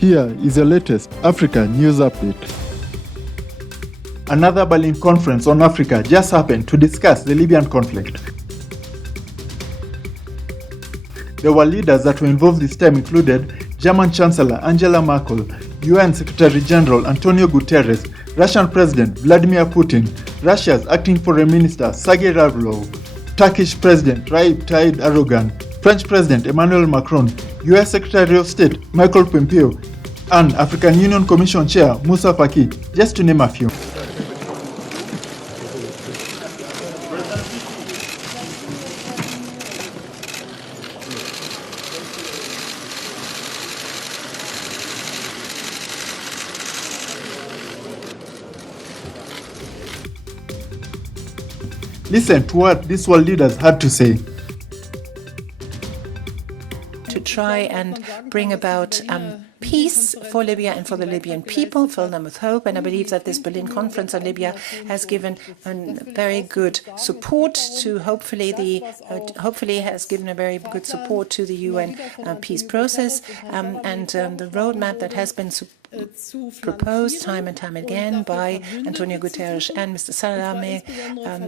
Here is your latest Africa news update. Another Berlin conference on Africa just happened to discuss the Libyan conflict. The world leaders that were involved this time included German Chancellor Angela Merkel, UN Secretary General Antonio Guterres, Russian President Vladimir Putin, Russia's acting foreign minister Sergei Lavrov, Turkish President Recep Tayyip Erdogan, French President Emmanuel Macron, US Secretary of State Michael Pompeo, and African Union Commission Chair Moussa Faki, just to name a few. Listen to what these world leaders had to say. To try and bring about peace for Libya and for the Libyan people, fill them with hope. And I believe that this Berlin conference on Libya has given very good support to hopefully has given a very good support to the UN peace process and the roadmap that has been proposed time and time again by Antonio Guterres and Mr. Salameh,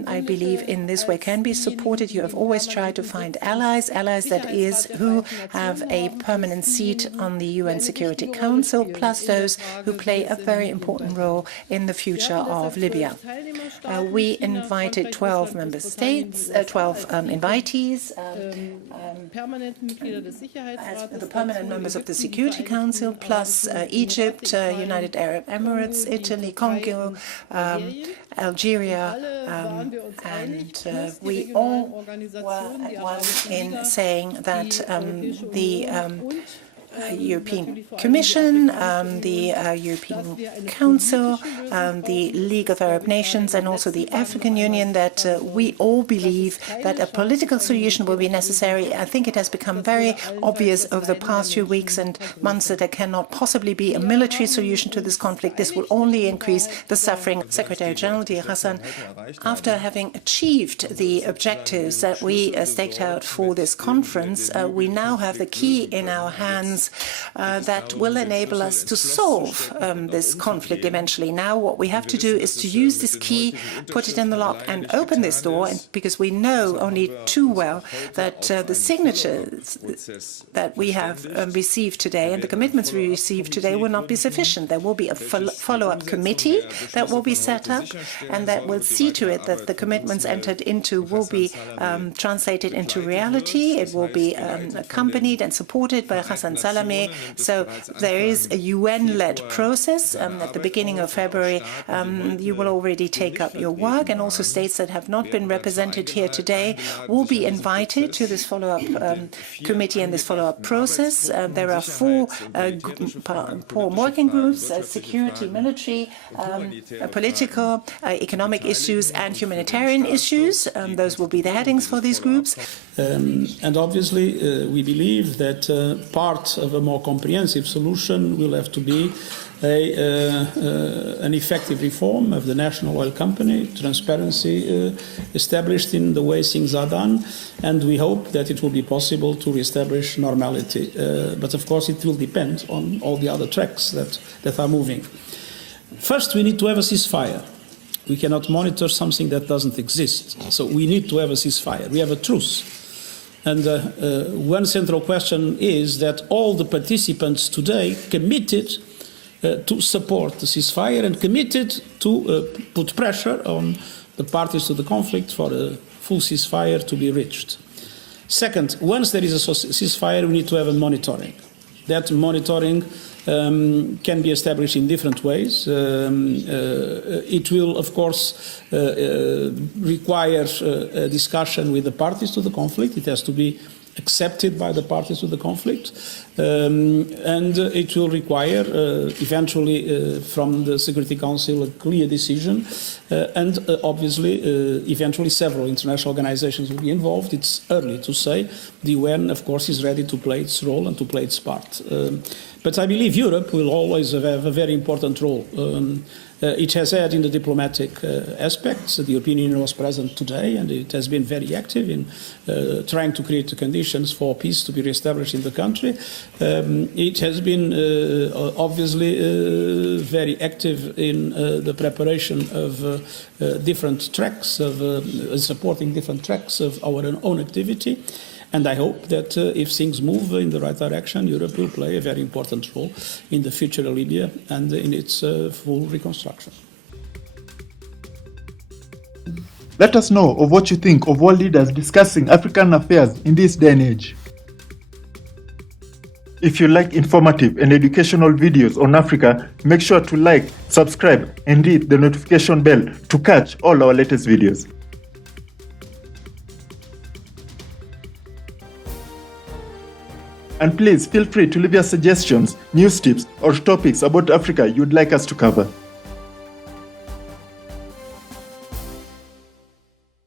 I believe in this way can be supported. You have always tried to find allies that is who have a permanent seat on the UN Security Council, plus those who play a very important role in the future of Libya. We invited 12 member states, 12 invitees, as the permanent members of the Security Council, plus Egypt, United Arab Emirates, Italy, Congo, Algeria, and we all were at one in saying that the European Commission, the European Council, the League of Arab Nations, and also the African Union, that we all believe that a political solution will be necessary. I think it has become very obvious over the past few weeks and months that there cannot possibly be a military solution to this conflict. This will only increase the suffering. Secretary General Dir Hassan, after having achieved the objectives that we staked out for this conference, we now have the key in our hands that will enable us to solve this conflict eventually. Now what we have to do is to use this key, put it in the lock and open this door, because we know only too well that the signatures that we have received today and the commitments we received today will not be sufficient. There will be a follow-up committee that will be set up and that will see to it that the commitments entered into will be translated into reality. It will be accompanied and supported by Hassan Salameh. So there is a UN-led process. At the beginning of February, you will already take up your work, and also states that have not been represented here today will be invited to this follow-up committee and this follow-up process. There are four working groups: security, military, political, economic issues, and humanitarian issues. Those will be the headings for these groups. And obviously, we believe that part of a more comprehensive solution will have to be an effective reform of the national oil company, transparency established in the way things are done, and we hope that it will be possible to reestablish normality. But of course, it will depend on all the other tracks that are moving. First, we need to have a ceasefire. We cannot monitor something that doesn't exist. So we need to have a ceasefire. We have a truce. And one central question is that all the participants today committed to support the ceasefire and committed to put pressure on the parties to the conflict for a full ceasefire to be reached. Second, once there is a ceasefire, we need to have a monitoring. That monitoring can be established in different ways. It will, of course, require a discussion with the parties to the conflict. It has to be accepted by the parties to the conflict. And it will require, eventually, from the Security Council, a clear decision. And obviously, eventually, several international organizations will be involved. It's early to say. The UN, of course, is ready to play its role and to play its part. But I believe Europe will always have a very important role. It has had in the diplomatic aspects. The European Union was present today, and it has been very active in trying to create the conditions for peace to be reestablished in the country. It has been obviously very active in the preparation of different tracks, of supporting different tracks of our own activity. And I hope that if things move in the right direction, Europe will play a very important role in the future of Libya and in its full reconstruction. Let us know of what you think of world leaders discussing African affairs in this day and age. If you like informative and educational videos on Africa, make sure to like, subscribe, and hit the notification bell to catch all our latest videos. And please feel free to leave your suggestions, news tips, or topics about Africa you'd like us to cover.